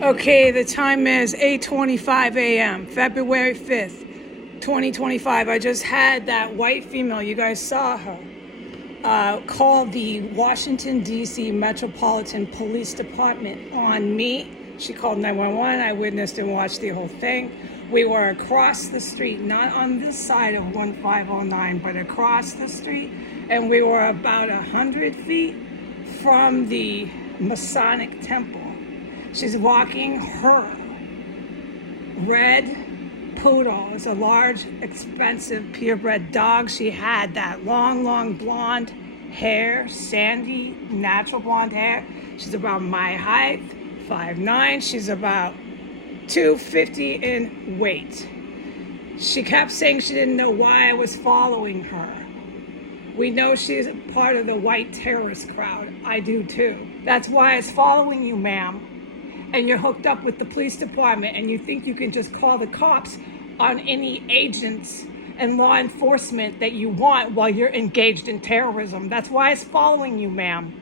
Okay, the time is 8:25 a.m., February 5th, 2025. I just had that white female, you guys saw her, call the Washington, D.C. Metropolitan Police Department on me. She called 911. I witnessed and watched the whole thing. We were across the street, not on this side of 1509, but across the street, and we were about 100 feet from the Masonic Temple. She's walking her red poodle. It's a large, expensive, purebred dog. She had that long blonde hair, sandy, natural blonde hair. She's about my height, 5'9". She's about 250 in weight. She kept saying she didn't know why I was following her. We know she's part of the white terrorist crowd. I do too. That's why I was following you, ma'am. And you're hooked up with the police department and you think you can just call the cops on any agents and law enforcement that you want while you're engaged in terrorism. That's why it's following you, ma'am.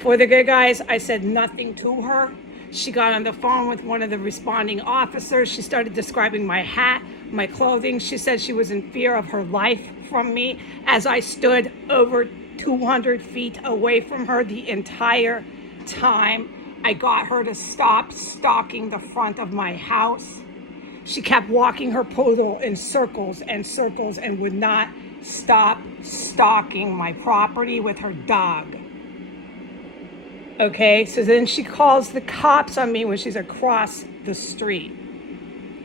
For the good guys, I said nothing to her. She got on the phone with one of the responding officers. She started describing my hat, my clothing. She said she was in fear of her life from me as I stood over 200 feet away from her the entire time. I got her to stop stalking the front of my house. She kept walking her poodle in circles and circles and would not stop stalking my property with her dog. Okay, so then she calls the cops on me when she's across the street.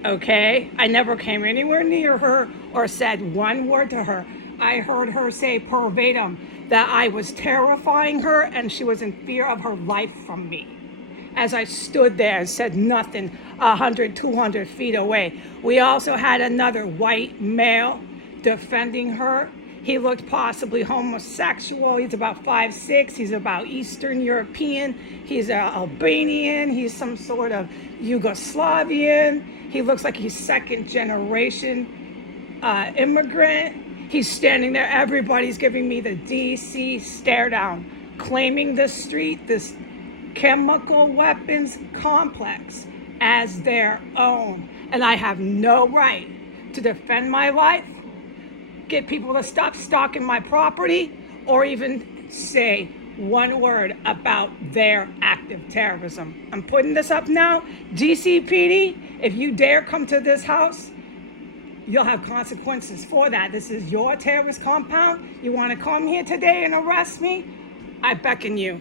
Okay, I never came anywhere near her or said one word to her. I heard her say verbatim that I was terrifying her and she was in fear of her life from me. As I stood there and said nothing 100, 200 feet away. We also had another white male defending her. He looked possibly homosexual. He's about 5'6". He's about Eastern European. He's Albanian. He's some sort of Yugoslavian. He looks like he's second generation immigrant. He's standing there. Everybody's giving me the DC stare down, claiming the street, this chemical weapons complex, as their own. And I have no right to defend my life, get people to stop stalking my property, or even say one word about their active terrorism. I'm putting this up now. DCPD, if you dare come to this house, you'll have consequences for that. This is your terrorist compound. You want to come here today and arrest me? I beckon you.